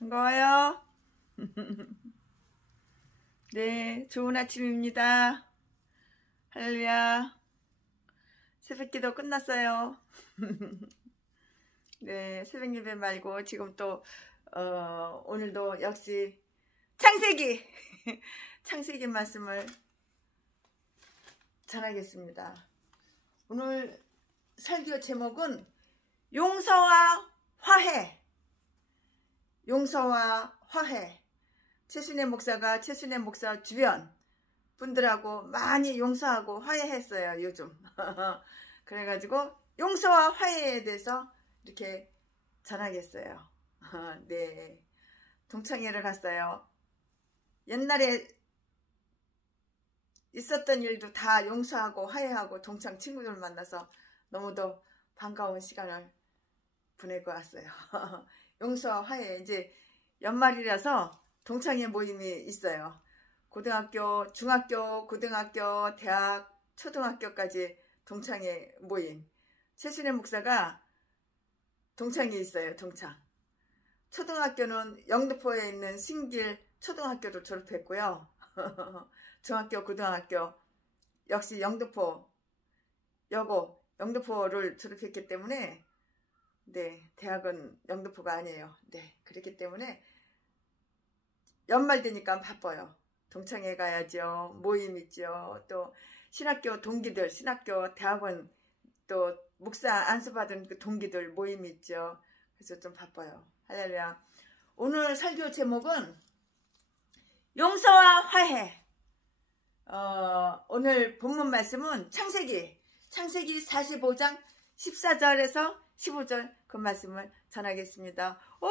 반가워요. 네, 좋은 아침입니다. 할렐루야. 새벽기도 끝났어요. 네, 새벽 예배 말고 지금 또 오늘도 역시 창세기 창세기 말씀을 전하겠습니다. 오늘 설교 제목은 용서와 화해. 용서와 화해. 최순애 목사 주변 분들하고 많이 용서하고 화해했어요, 요즘. 그래가지고 용서와 화해에 대해서 이렇게 전하겠어요. 네, 동창회를 갔어요. 옛날에 있었던 일도 다 용서하고 화해하고 동창 친구들 만나서 너무도 반가운 시간을 보내고 왔어요. 용서 화해, 이제 연말이라서 동창회 모임이 있어요. 고등학교, 중학교, 고등학교, 대학, 초등학교까지 동창회 모임. 최순애 목사가 동창에 있어요. 동창. 초등학교는 영등포에 있는 신길 초등학교도 졸업했고요. 중학교, 고등학교 역시 영등포를 졸업했기 때문에, 네, 대학은 영등포가 아니에요. 네, 그렇기 때문에 연말 되니까 바빠요. 동창회 가야죠. 모임 있죠. 또 신학교 동기들, 신학교 대학원 또 목사 안수받은 그 동기들 모임 있죠. 그래서 좀 바빠요. 할렐루야. 오늘 설교 제목은 용서와 화해. 오늘 본문 말씀은 창세기 45장 14절에서 15절 그 말씀을 전하겠습니다. 오,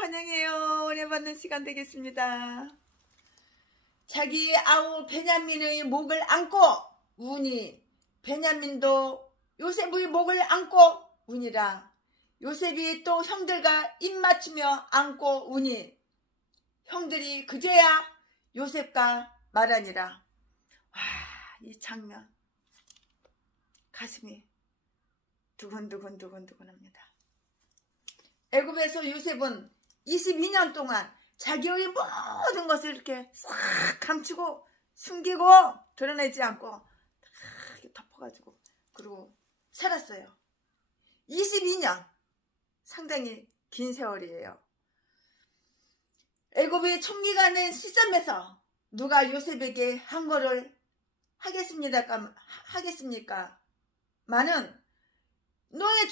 환영해요. 은혜 받는 시간 되겠습니다. 자기 아우 베냐민의 목을 안고 우니 베냐민도 요셉의 목을 안고 우니라. 요셉이 또 형들과 입 맞추며 안고 우니 형들이 그제야 요셉과 말하니라. 와, 이 장면 가슴이 두근두근합니다. 애굽에서 요셉은 22년 동안 자기의 모든 것을 이렇게 싹 감추고 숨기고 드러내지 않고 다 덮어가지고 그리고 살았어요. 22년, 상당히 긴 세월이에요. 애굽의 총리가 낸 시점에서 누가 요셉에게 한 거를 하겠습니까? 많은 노예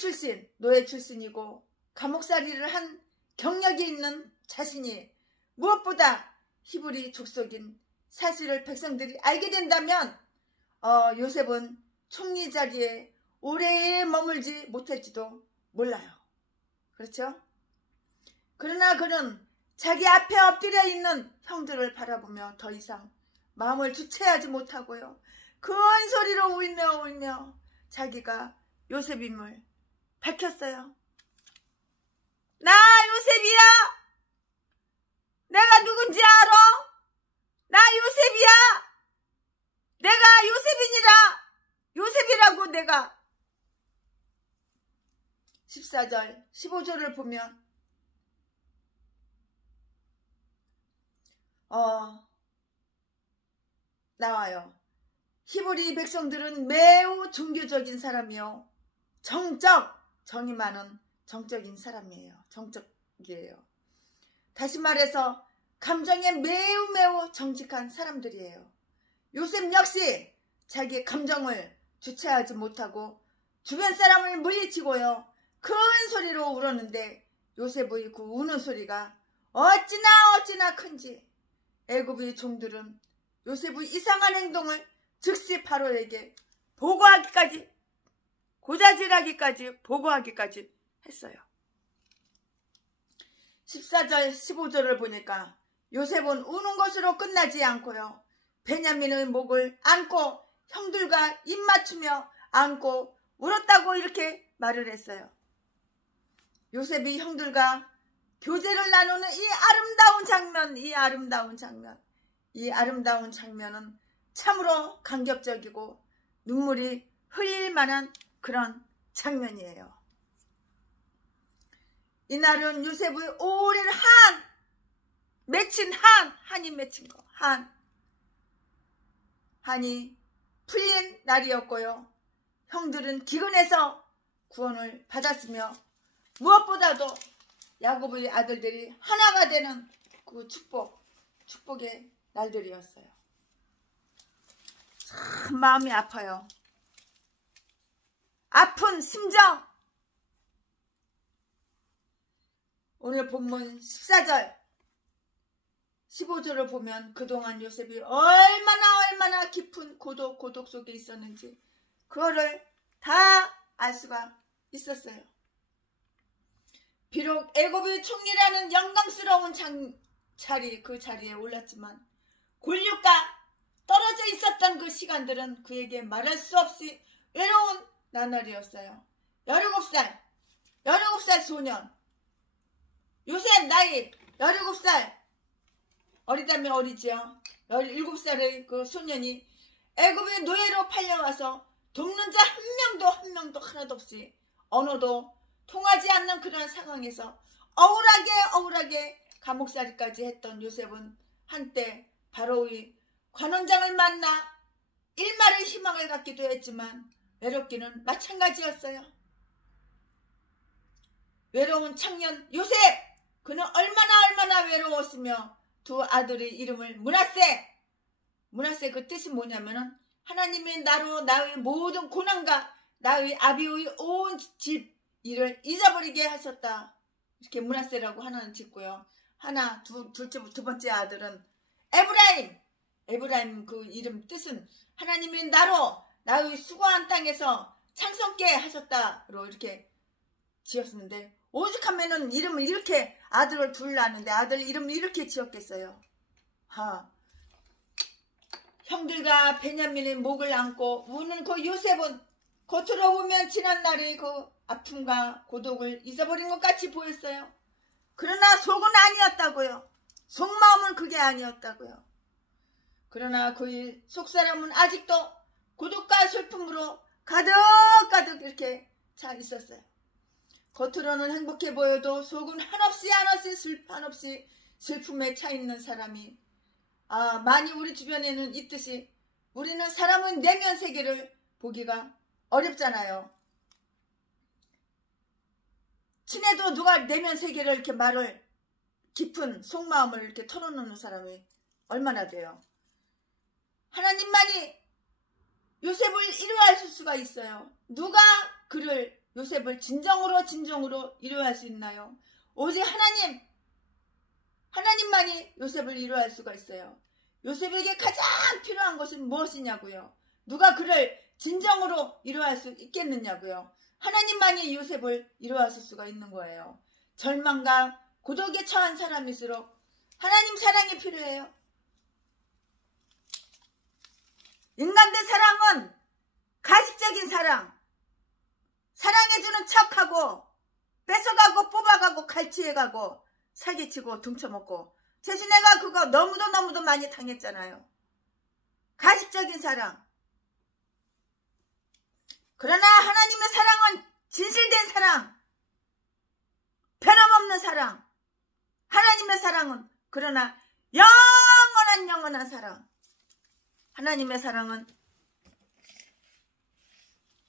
출신이고 감옥살이를 한 경력이 있는 자신이 무엇보다 히브리 족속인 사실을 백성들이 알게 된다면 요셉은 총리 자리에 오래 머물지 못할지도 몰라요. 그렇죠? 그러나 그는 자기 앞에 엎드려 있는 형들을 바라보며 더 이상 마음을 주체하지 못하고요. 큰 소리로 울며 자기가 요셉임을 밝혔어요. 나 요셉이야. 내가 누군지 알아? 나 요셉이야. 내가 요셉이라고 내가. 14절 15절을 보면 나와요. 히브리 백성들은 매우 종교적인 사람이요, 정이 많은 정적인 사람이에요. 정적이에요. 다시 말해서 감정에 매우 정직한 사람들이에요. 요셉 역시 자기의 감정을 주체하지 못하고 주변 사람을 물리치고요, 큰 소리로 울었는데 요셉의 그 우는 소리가 어찌나 큰지 애굽의 종들은 요셉의 이상한 행동을 즉시 바로에게 고자질하기까지 보고하기까지 했어요. 14절 15절을 보니까 요셉은 우는 것으로 끝나지 않고요, 베냐민의 목을 안고 형들과 입 맞추며 안고 울었다고 이렇게 말을 했어요. 요셉이 형들과 교제를 나누는 이 아름다운 장면은 참으로 감격적이고 눈물이 흘릴 만한 그런 장면이에요. 이날은 요셉의 오랜 한이 맺힌 거, 한이 풀린 날이었고요. 형들은 기근해서 구원을 받았으며 무엇보다도 야곱의 아들들이 하나가 되는 그 축복의 날들이었어요. 참 마음이 아파요. 아픈 심정. 오늘 본문 14절 15절을 보면 그동안 요셉이 얼마나 깊은 고독 속에 있었는지 그거를 다 알 수가 있었어요. 비록 애굽의 총리라는 영광스러운 그 자리에 올랐지만 곤륙과 떨어져 있었던 그 시간들은 그에게 말할 수 없이 외로운 나날이었어요. 17살 소년, 요셉 나이 17살, 어리다면 어리지요. 17살의 그 소년이 애굽의 노예로 팔려와서 돕는 자 한 명도 하나도 없이 언어도 통하지 않는 그런 상황에서 억울하게 감옥살이까지 했던 요셉은 한때 바로의 관원장을 만나 일말의 희망을 갖기도 했지만 외롭기는 마찬가지였어요. 외로운 청년 요셉, 그는 얼마나 외로웠으며 두 아들의 이름을 므낫세 그 뜻이 뭐냐면은 하나님이 나의 모든 고난과 나의 아비의 온 집 일을 잊어버리게 하셨다. 이렇게 므낫세라고 하나는 짓고요. 두 번째 아들은 에브라임 그 이름 뜻은 하나님이 나의 수고한 땅에서 창성케 하셨다로 이렇게 지었는데 오죽하면은 이름을 이렇게 아들을 둘 낳았는데 아들 이름을 이렇게 지었겠어요. 형들과 베냐민의 목을 안고 우는 그 요셉은 겉으로 보면 지난날의 그 아픔과 고독을 잊어버린 것 같이 보였어요. 그러나 속은 아니었다고요. 속마음은 그게 아니었다고요. 그러나 그의 속사람은 아직도 고독과 슬픔으로 가득 이렇게 차 있었어요. 겉으로는 행복해 보여도 속은 한없이 슬픔에 차 있는 사람이 많이 우리 주변에는 있듯이 우리는 사람의 내면 세계를 보기가 어렵잖아요. 친해도 누가 내면 세계를 이렇게 말을 깊은 속마음을 이렇게 털어놓는 사람이 얼마나 돼요. 하나님만이 요셉을 이루하실 수가 있어요. 누가 요셉을 진정으로 이루할 수 있나요? 오직 하나님만이 요셉을 이루할 수가 있어요. 요셉에게 가장 필요한 것은 무엇이냐고요? 누가 그를 진정으로 이루할 수 있겠느냐고요? 하나님만이 요셉을 이루하실 수가 있는 거예요. 절망과 고독에 처한 사람일수록 하나님 사랑이 필요해요. 인간들 사랑은 가식적인 사랑해주는 척하고 뺏어가고 뽑아가고 갈취해가고 사기치고 등쳐먹고 최신애가 그거 너무도 많이 당했잖아요. 가식적인 사랑. 그러나 하나님의 사랑은 진실된 사랑, 변함없는 사랑. 하나님의 사랑은 그러나 영원한 사랑. 하나님의 사랑은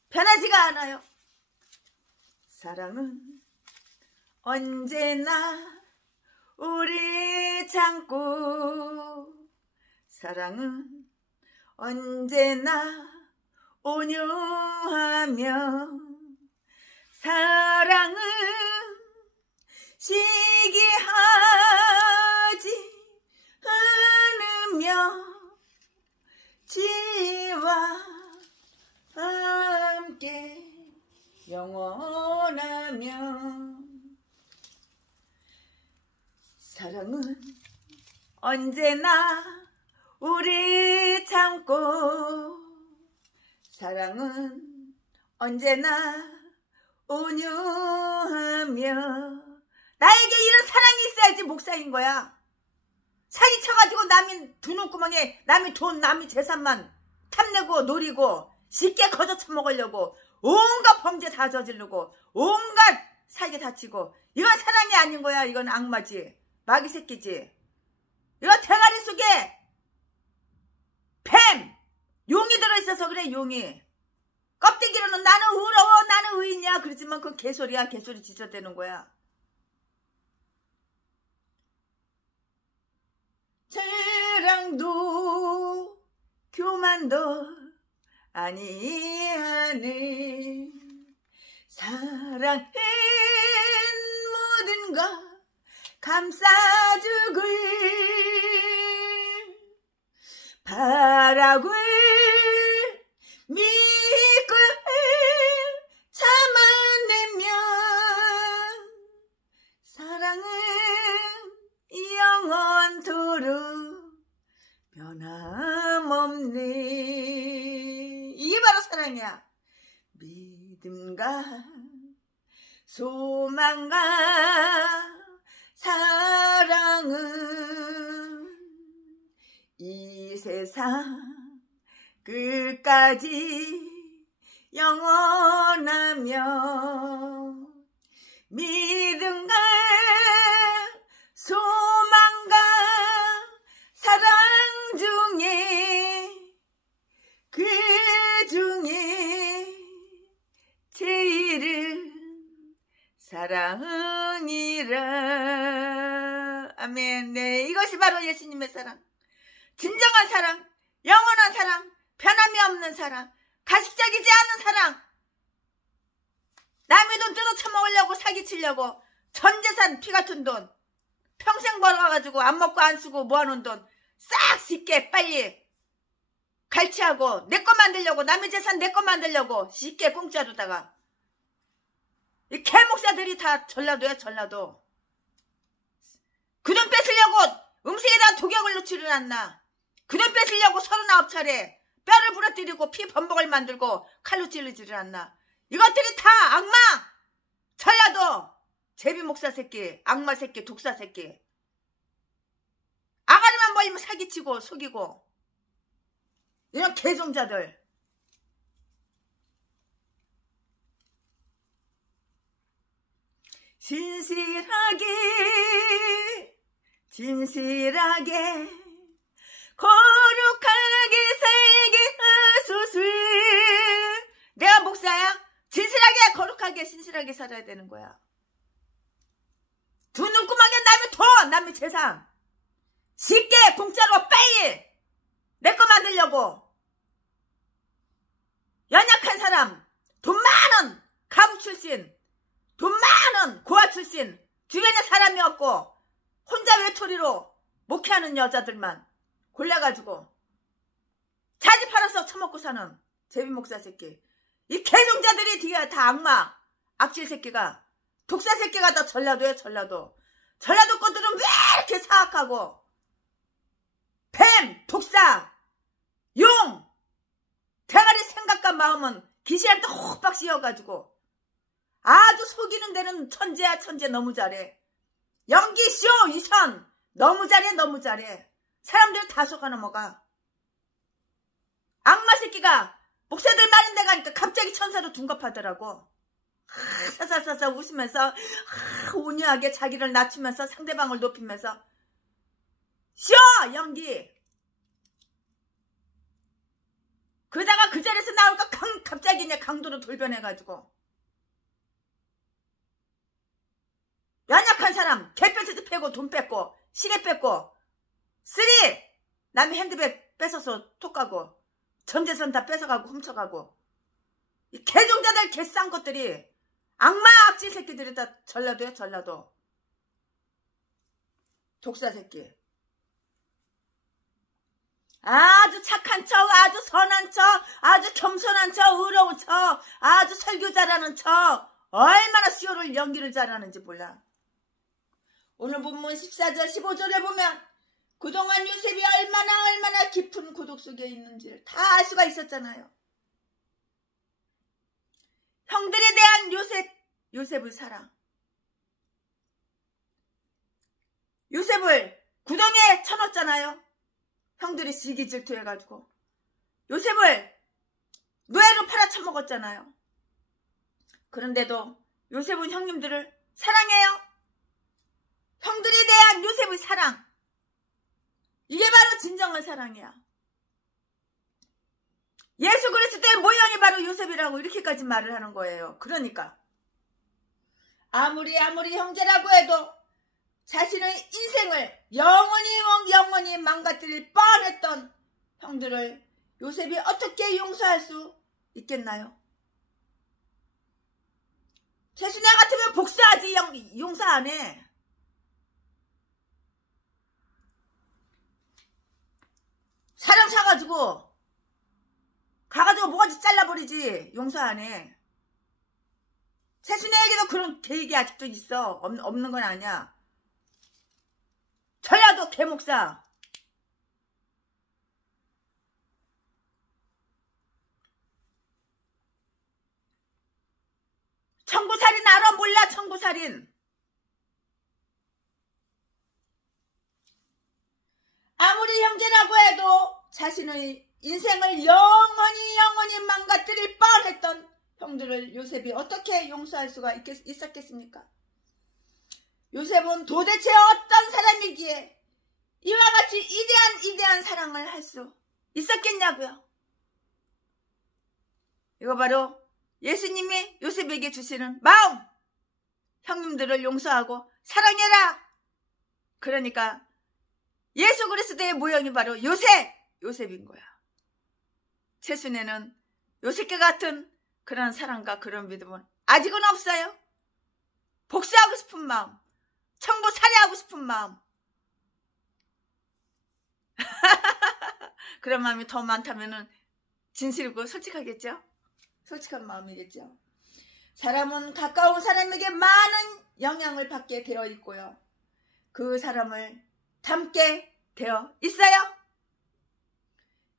변하지가 않아요. 사랑은 언제나 우리 참고, 사랑은 언제나 온유하며, 사랑은 시기하지 않으며 진리와 함께 영원하며, 사랑은 언제나 우리 참고, 사랑은 언제나 온유하며. 나에게 이런 사랑이 있어야지 목사인 거야. 사기쳐가지고 남이 두 눈구멍에 남이 돈 남이 재산만 탐내고 노리고 쉽게 거저 처먹으려고 온갖 범죄 다 저지르고 온갖 살게 다치고. 이건 사랑이 아닌 거야. 이건 악마지. 마귀 새끼지. 이거 대가리 속에 뱀! 용이 들어있어서 그래. 용이. 껍데기로는 나는 의로워, 나는 의인이야 그러지만 그건 개소리야. 개소리 지저대는 거야. 사랑도 교만도 아니하네. 사랑은 모든 것 감싸주길 바라고 믿고 참아내면 사랑은 영원토록 변함없네. 이게 바로 사랑이야. 믿음과 소망과 사랑은 이 세상 끝까지 영원하며 믿음과 소망과 사랑 중에 그 중에 제일은 사랑이라. 아멘. 네, 이것이 바로 예수님의 사랑. 진정한 사랑, 영원한 사랑, 변함이 없는 사랑, 가식적이지 않은 사랑. 남의 돈 뜯어쳐먹으려고 사기치려고 전 재산 피 같은 돈 평생 벌어가지고 안 먹고 안 쓰고 모아놓은 돈 싹 쉽게 빨리 갈취하고 내 거 만들려고, 남의 재산 내 거 만들려고 쉽게 공짜로다가. 이 개목사들이 다 전라도야. 전라도. 그 돈 뺏으려고 음식에다 독약을 넣지를 않나. 그 돈 뺏으려고 39차례 뼈를 부러뜨리고 피 범벅을 만들고 칼로 찌르지를 않나. 이것들이 다 악마! 전라도 제비목사 새끼, 악마 새끼, 독사 새끼. 아가리만 벌리면 사기치고 속이고. 이런 개종자들. 진실하게 거룩하게 살게 하소서. 내가 목사야? 진실하게 거룩하게 신실하게 살아야 되는 거야. 두 눈구멍에 남의 돈, 남의 재산 쉽게 공짜로 빨리 내 거 만들려고. 연약한 사람, 돈 많은 가부 출신, 돈 많은 고아 출신, 주변에 사람이 없고 혼자 외톨이로 목회하는 여자들만 골라가지고 자지 팔아서 처먹고 사는 제비목사 새끼. 이 개종자들이 뒤에 다 악마, 악질 새끼가, 독사 새끼가 다 전라도야. 전라도. 전라도 것들은 왜 이렇게 사악하고 뱀, 독사, 용, 대가리 생각과 마음은 귀신한테 호박 씌워가지고 아주 속이는 데는 천재야. 천재. 너무 잘해. 연기쇼 이선 너무 잘해. 너무 잘해. 사람들 다 속아 넘어가. 악마 새끼가 목사들 많은 데 가니까 갑자기 천사로 둔갑하더라고. 사사사사 웃으면서 온유하게 자기를 낮추면서 상대방을 높이면서 쇼 연기. 그러다가 그 자리에서 나올까 갑자기 그냥 강도로 돌변해가지고 연약한 사람 개뼈지도 패고 돈 뺏고 시계 뺏고 남의 핸드백 뺏어서 톡가고 전재산 다 뺏어가고 훔쳐가고. 이 개종자들 개싼 것들이 악마 악질 새끼들이 다 전라도야. 전라도. 독사 새끼. 아주 착한 척, 아주 선한 척, 아주 겸손한 척, 의로운 척, 아주 설교 잘하는 척. 얼마나 시오를 연기를 잘하는지 몰라. 오늘 본문 14절 15절에 보면 그동안 요셉이 얼마나 깊은 고독 속에 있는지를 다 알 수가 있었잖아요. 형들에 대한 요셉의 사랑. 요셉을 구덩이에 쳐넣었잖아요. 형들이 시기 질투해가지고. 요셉을 노예로 팔아쳐먹었잖아요. 그런데도 요셉은 형님들을 사랑해요. 형들에 대한 요셉의 사랑. 이게 바로 진정한 사랑이야. 예수 그리스도의 모형이 바로 요셉이라고 이렇게까지 말을 하는 거예요. 그러니까 아무리 형제라고 해도 자신의 인생을 영원히 망가뜨릴 뻔했던 형들을 요셉이 어떻게 용서할 수 있겠나요? 최순애 같으면 복수하지 용서 안 해. 사람 사가지고 가가지고 모가지 잘라버리지 용서 안 해. 최순애에게도 그런 계획이 아직도 있어. 없는 건 아니야. 전라도 개목사. 청구살인 알아? 몰라? 청구살인. 아무리 형제라고 해도 자신의 인생을 영원히 망가뜨릴 뻔했던 형들을 요셉이 어떻게 용서할 수가 있었겠습니까? 요셉은 도대체 어떤 사람이기에 이와 같이 이대한 사랑을 할 수 있었겠냐고요. 이거 바로 예수님이 요셉에게 주시는 마음. 형님들을 용서하고 사랑해라. 그러니까 예수 그리스도의 모형이 바로 요셉인 거야. 최순애는 요셉과 같은 그런 사랑과 그런 믿음은 아직은 없어요. 복수하고 싶은 마음, 청구 살해하고 싶은 마음. 그런 마음이 더 많다면 진실이고 솔직하겠죠? 솔직한 마음이겠죠. 사람은 가까운 사람에게 많은 영향을 받게 되어 있고요. 그 사람을 닮게 되어 있어요.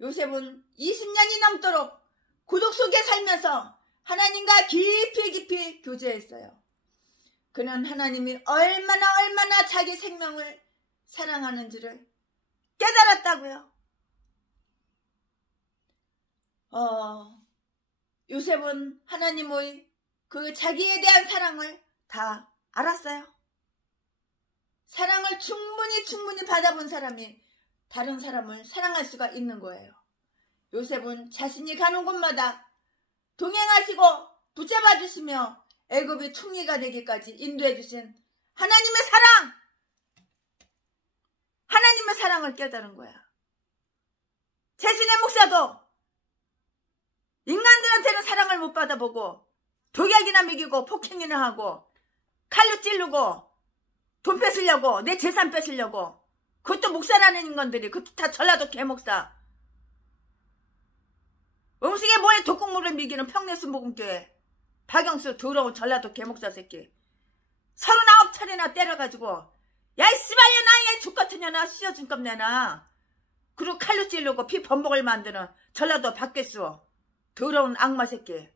요셉은 20년이 넘도록 고독 속에 살면서 하나님과 깊이 교제했어요. 그는 하나님이 얼마나 자기 생명을 사랑하는지를 깨달았다고요. 요셉은 하나님의 그 자기에 대한 사랑을 다 알았어요. 사랑을 충분히 받아본 사람이 다른 사람을 사랑할 수가 있는 거예요. 요셉은 자신이 가는 곳마다 동행하시고 붙잡아 주시며 애굽의 총리가 되기까지 인도해 주신 하나님의 사랑을 깨달은 거야. 최순애 목사도 인간들한테는 사랑을 못 받아보고 독약이나 먹이고 폭행이나 하고 칼로 찌르고 돈 뺏으려고 내 재산 뺏으려고 그것도 목사라는 인간들이 그것도 다 전라도 개목사. 음식에 뭐에 독국물을 먹이는 평내수 목음교회 박영수 더러운 전라도 개목사 새끼 39차례나 때려가지고 야 이 씨발년아 야 족같은 년아 쑤셔준값 내놔. 그리고 칼로 찌르고 피 범벅을 만드는 전라도 박개수 더러운 악마 새끼.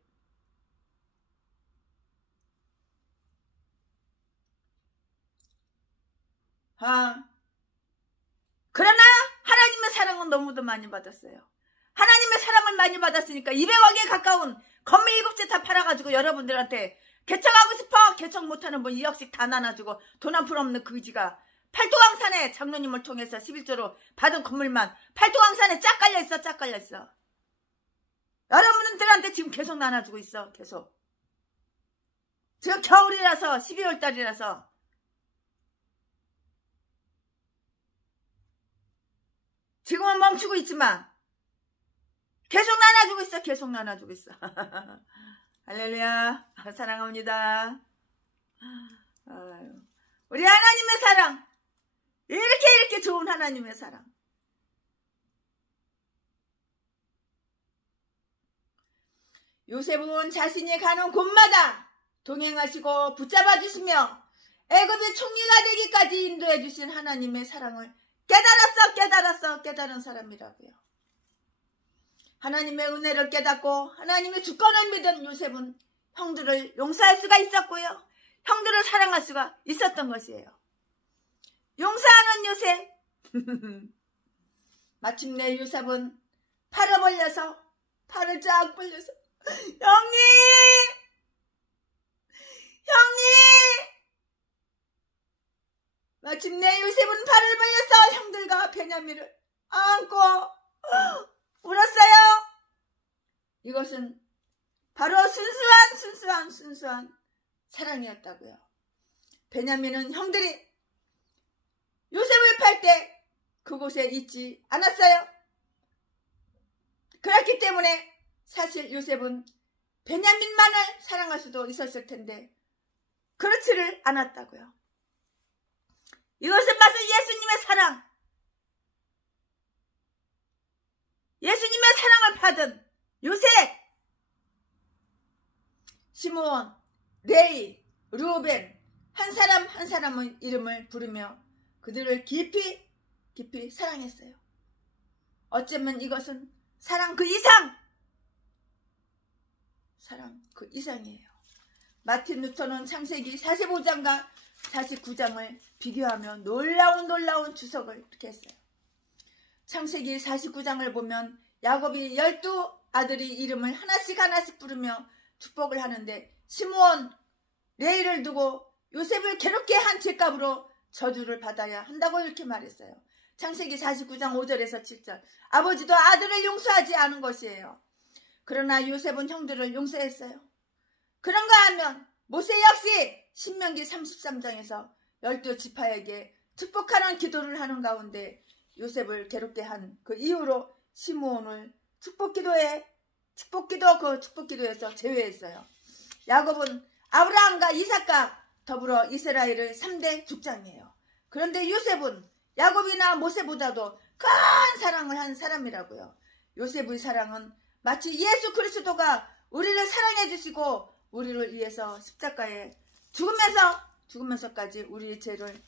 그러나 하나님의 사랑은 너무도 많이 받았어요. 하나님의 사랑을 많이 받았으니까 200억에 가까운 건물 7채 다 팔아가지고 여러분들한테 개척하고 싶어 개척 못하는 분 2억씩 다 나눠주고 돈 한 푼 없는 그지가 팔도강산에 장로님을 통해서 11조로 받은 건물만 팔도강산에 쫙 깔려있어. 쫙 깔려있어. 여러분들한테 지금 계속 나눠주고 있어. 계속. 지금 겨울이라서 12월달이라서 지금은 멈추고 있지만 계속 나눠주고 있어. 계속 나눠주고 있어. 할렐루야. 사랑합니다. 우리 하나님의 사랑. 이렇게 좋은 하나님의 사랑. 요셉은 자신이 가는 곳마다 동행하시고 붙잡아 주시며 애굽의 총리가 되기까지 인도해 주신 하나님의 사랑을 깨달은 사람이라고요. 하나님의 은혜를 깨닫고 하나님의 주권을 믿은 요셉은 형들을 용서할 수가 있었고요. 형들을 사랑할 수가 있었던 것이에요. 용서하는 요셉. 마침내 요셉은 팔을 쫙 벌려서 형님 형이! 마침내 요셉은 발을 벌려서 형들과 베냐민을 안고 울었어요. 이것은 바로 순수한 사랑이었다고요. 베냐민은 형들이 요셉을 팔 때 그곳에 있지 않았어요. 그렇기 때문에 사실 요셉은 베냐민만을 사랑할 수도 있었을 텐데 그렇지를 않았다고요. 이것은 바로 예수님의 사랑, 예수님의 사랑을 받은 요셉, 시므온, 레위, 르우벤 한 사람 한 사람의 이름을 부르며 그들을 깊이 사랑했어요. 어쩌면 이것은 사랑 그 이상이에요. 마틴 루터는 창세기 45장과 49장을 비교하며 놀라운 주석을 이렇게 했어요. 창세기 49장을 보면 야곱이 12아들의 이름을 하나씩 부르며 축복을 하는데 시므온, 레위를 두고 요셉을 괴롭게 한 죄값으로 저주를 받아야 한다고 이렇게 말했어요. 창세기 49장 5절에서 7절. 아버지도 아들을 용서하지 않은 것이에요. 그러나 요셉은 형들을 용서했어요. 그런가 하면 모세 역시 신명기 33장에서 12지파에게 축복하는 기도를 하는 가운데 요셉을 괴롭게 한 그 이후로 시므온을 축복기도에서 제외했어요. 야곱은 아브라함과 이삭과 더불어 이스라엘의 3대族장이에요. 그런데 요셉은 야곱이나 모세보다도 큰 사랑을 한 사람이라고요. 요셉의 사랑은 마치 예수 그리스도가 우리를 사랑해 주시고 우리를 위해서 십자가에 죽으면서까지 우리의 죄를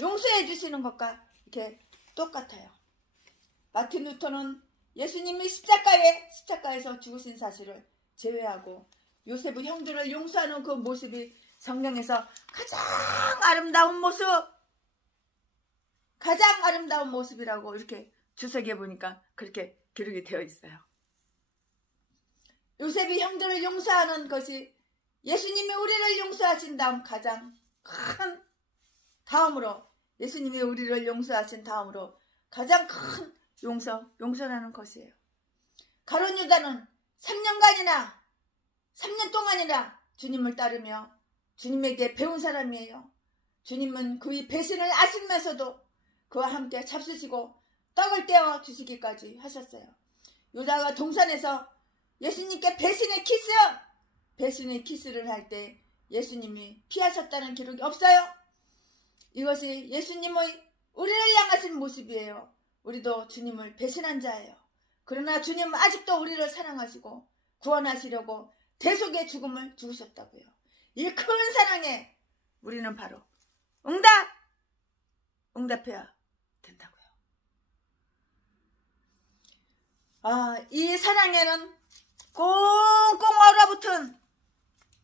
용서해 주시는 것과 이렇게 똑같아요. 마틴 루터는 예수님이 십자가에서 죽으신 사실을 제외하고 요셉의 형들을 용서하는 그 모습이 성경에서 가장 아름다운 모습이라고 이렇게 주석해 보니까 그렇게 기록이 되어 있어요. 요셉이 형들을 용서하는 것이 예수님이 우리를 용서하신 다음 예수님이 우리를 용서하신 다음으로 가장 큰 용서라는 것이에요. 가룟 유다는 3년 동안이나 주님을 따르며 주님에게 배운 사람이에요. 주님은 그의 배신을 아시면서도 그와 함께 잡수시고 떡을 떼어 주시기까지 하셨어요. 유다가 동산에서 예수님께 배신의 키스를 할 때 예수님이 피하셨다는 기록이 없어요. 이것이 예수님의 우리를 향하신 모습이에요. 우리도 주님을 배신한 자예요. 그러나 주님은 아직도 우리를 사랑하시고 구원하시려고 대속의 죽음을 죽으셨다고요. 이 큰 사랑에 우리는 바로 응답해야 된다고요. 이 사랑에는 꽁꽁 얼어붙은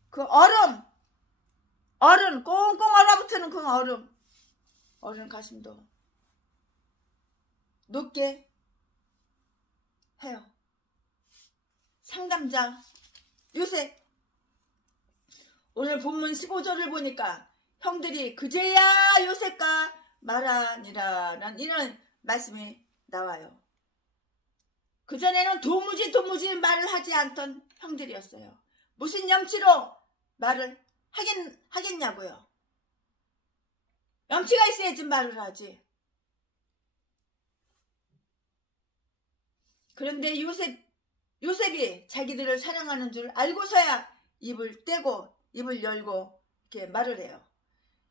그 꽁꽁 얼어붙는 그 어른 가슴도 높게 해요. 상담자 요셉, 오늘 본문 15절을 보니까 형들이 그제야 요셉과 말하니라라는 이런 말씀이 나와요. 그전에는 도무지 말을 하지 않던 형들이었어요. 무슨 염치로 말을 하겠냐고요. 염치가 있어야지 말을 하지. 그런데 요셉이 자기들을 사랑하는 줄 알고서야 입을 떼고 입을 열고 이렇게 말을 해요.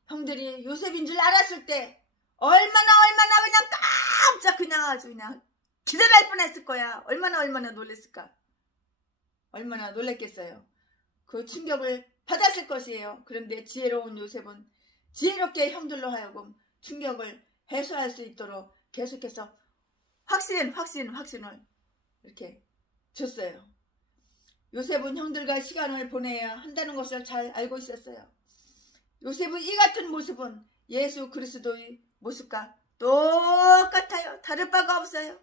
형들이 요셉인 줄 알았을 때 얼마나 그냥 깜짝 아주 그냥 기절할 뻔했을 거야. 얼마나 놀랬을까. 얼마나 놀랬겠어요. 그 충격을 받았을 것이에요. 그런데 지혜로운 요셉은 지혜롭게 형들로 하여금 충격을 해소할 수 있도록 계속해서 확신을 이렇게 줬어요. 요셉은 형들과 시간을 보내야 한다는 것을 잘 알고 있었어요. 요셉의 이 같은 모습은 예수 그리스도의 모습과 똑같아요. 다를 바가 없어요.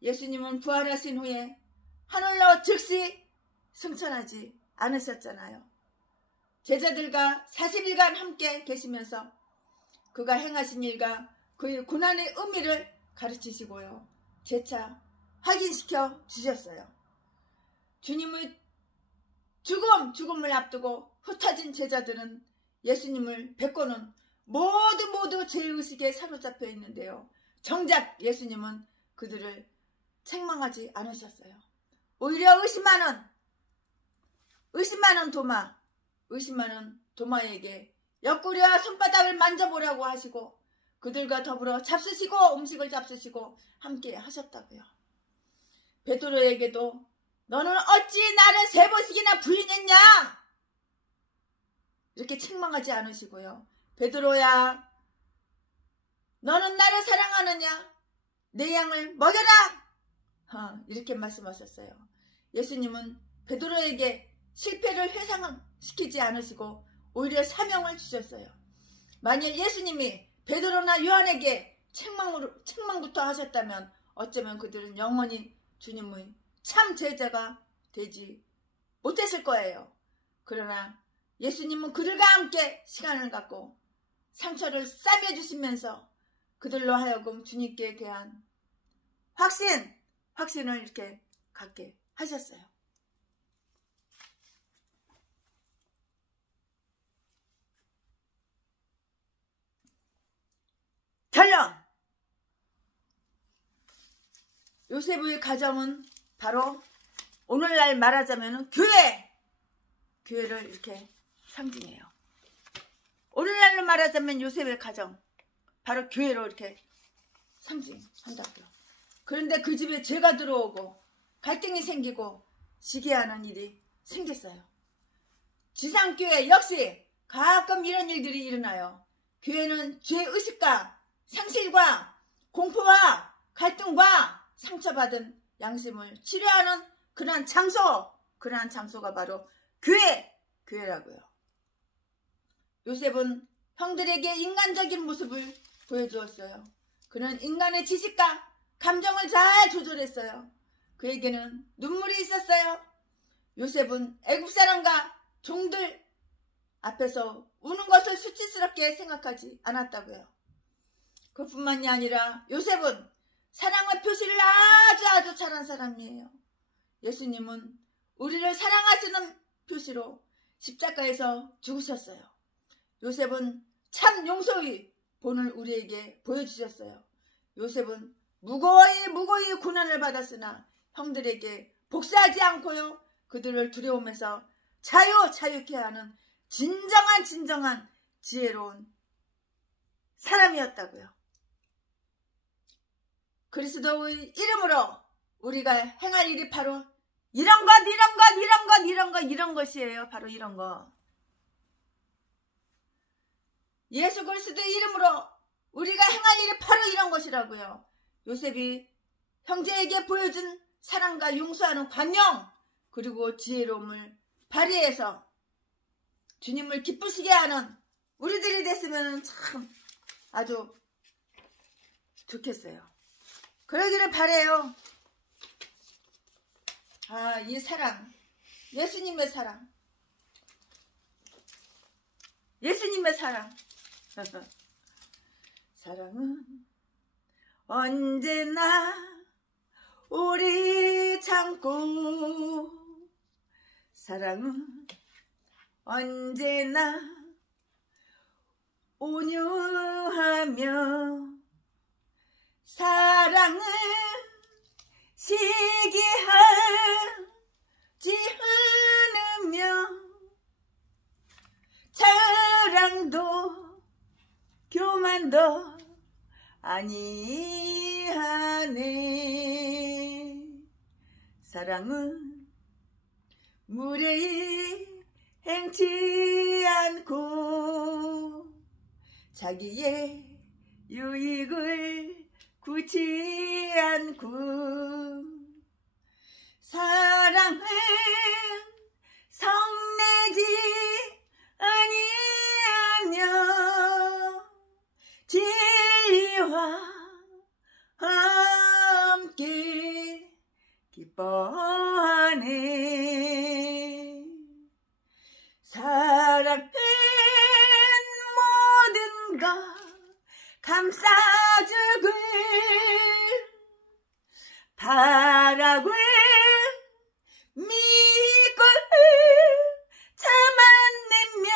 예수님은 부활하신 후에 하늘로 즉시 승천하지 않으셨잖아요. 제자들과 40일간 함께 계시면서 그가 행하신 일과 그의 고난의 의미를 가르치시고요. 재차 확인시켜 주셨어요. 주님의 죽음을 앞두고 흩어진 제자들은 예수님을 뵙고는 모두 죄의식에 사로잡혀 있는데요. 정작 예수님은 그들을 책망하지 않으셨어요. 오히려 의심하는 도마에게 옆구리와 손바닥을 만져보라고 하시고 그들과 더불어 음식을 잡수시고 함께 하셨다고요. 베드로에게도 너는 어찌 나를 3번씩이나 부인했냐? 이렇게 책망하지 않으시고요. 베드로야, 너는 나를 사랑하느냐? 내 양을 먹여라! 이렇게 말씀하셨어요. 예수님은 베드로에게 실패를 회상시키지 않으시고 오히려 사명을 주셨어요. 만일 예수님이 베드로나 요한에게 책망부터 하셨다면 어쩌면 그들은 영원히 주님의 참 제자가 되지 못했을 거예요. 그러나 예수님은 그들과 함께 시간을 갖고 상처를 싸매주시면서 그들로 하여금 주님께 대한 확신을 이렇게 갖게 하셨어요. 결론! 요셉의 가정은 바로 오늘날 말하자면 교회를 이렇게 상징해요. 오늘날로 말하자면 요셉의 가정, 바로 교회로 이렇게 상징한다고요. 그런데 그 집에 죄가 들어오고 갈등이 생기고 시기하는 일이 생겼어요. 지상교회 역시 가끔 이런 일들이 일어나요. 교회는 죄의식과 상실과 공포와 갈등과 상처받은 양심을 치료하는 그러한 장소가 바로 교회라고요. 요셉은 형들에게 인간적인 모습을 보여주었어요. 그는 인간의 지식과 감정을 잘 조절했어요. 그에게는 눈물이 있었어요. 요셉은 애국 사람과 종들 앞에서 우는 것을 수치스럽게 생각하지 않았다고요. 그뿐만이 아니라 요셉은 사랑의 표시를 아주 잘한 사람이에요. 예수님은 우리를 사랑하시는 표시로 십자가에서 죽으셨어요. 요셉은 참 용서의 본을 우리에게 보여주셨어요. 요셉은 무고히 고난을 받았으나 형들에게 복수하지 않고요. 그들을 두려움에서 자유케 하는 진정한 지혜로운 사람이었다고요. 그리스도의 이름으로 우리가 행할 일이 바로 이런 것이에요. 바로 이런 것. 예수 그리스도의 이름으로 우리가 행할 일이 바로 이런 것이라고요. 요셉이 형제에게 보여준 사랑과 용서하는 관용 그리고 지혜로움을 발휘해서 주님을 기쁘시게 하는 우리들이 됐으면 참 아주 좋겠어요. 그러기를 바래요. 이 사랑, 예수님의 사랑. 사랑은 언제나 우리 참고 사랑은 언제나 온유하며 사랑은 시기하지 않으며 자랑도 교만도 아니하네. 사랑은 무례히 행치 않고 자기의 유익을 구치 않고 사랑은 성내지 아니하며 진리와 함께 기뻐하네. 감싸주길 바라고 믿고 참아내며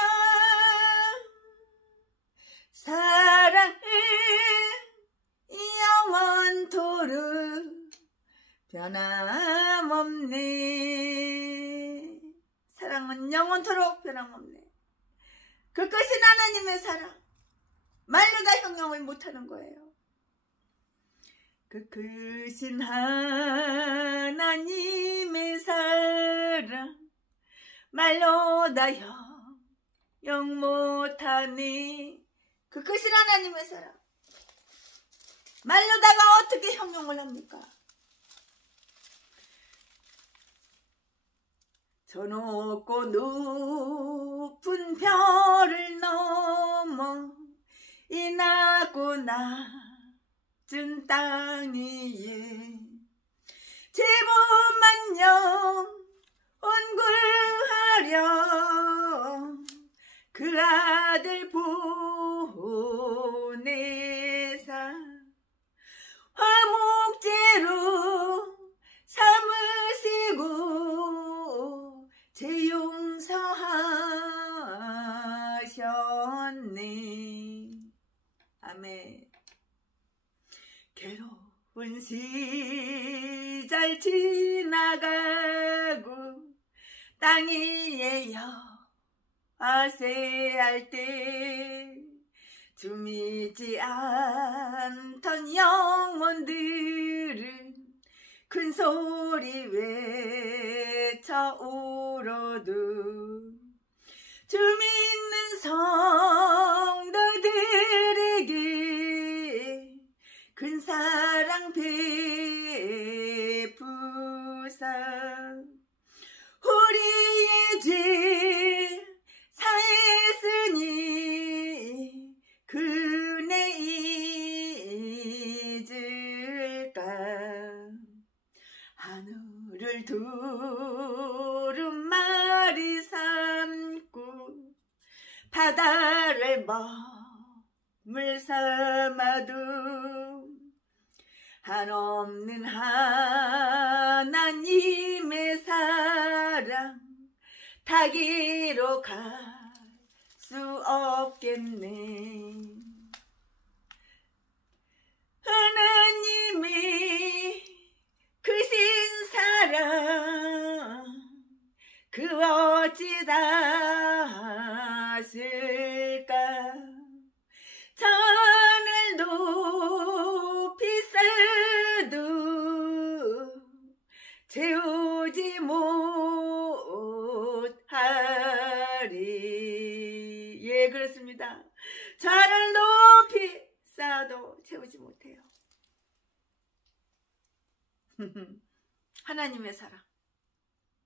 사랑은 영원토록 변함없네. 사랑은 영원토록 변함없네. 그 끝인 하나님의 사랑. 말로 다 형용을 못하는 거예요. 그 크신 하나님의 사랑 말로 다 형용 못하니. 그 크신 하나님의 사랑 말로다가 어떻게 형용을 합니까? 저 높고 높은 별을 넘어 이 낮고 낮은 땅 위에 제법만영 온구하려 그 아들 보내사 화목제로 삼으시고 제 용서하셨네. 아멘. 괴로운 시절 지나가고 땅 위에 여하세할 때 주 믿지 않던 영혼들은 큰 소리 외쳐 울어도 주 믿는 성도들에게 큰 사랑 베푸사 우리의 죄 사했으니 그네 잊을까. 하늘을 두루마리 삼고 바다를 머물 삼아도 한없는 하나님의 사랑 타기로 갈 수 없겠네. 하나님의 크신 사랑 그 어찌 다스을까. 산을 높이 쌓아도 채우지 못하리. 예, 그렇습니다. 산을 높이 쌓아도 채우지 못해요. 하나님의 사랑,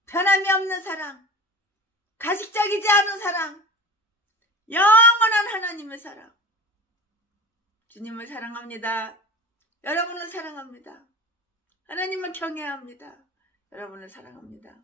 변함이 없는 사랑, 가식적이지 않은 사랑, 영원한 하나님의 사랑. 주님을 사랑합니다. 여러분을 사랑합니다. 하나님을 경외합니다. 여러분을 사랑합니다.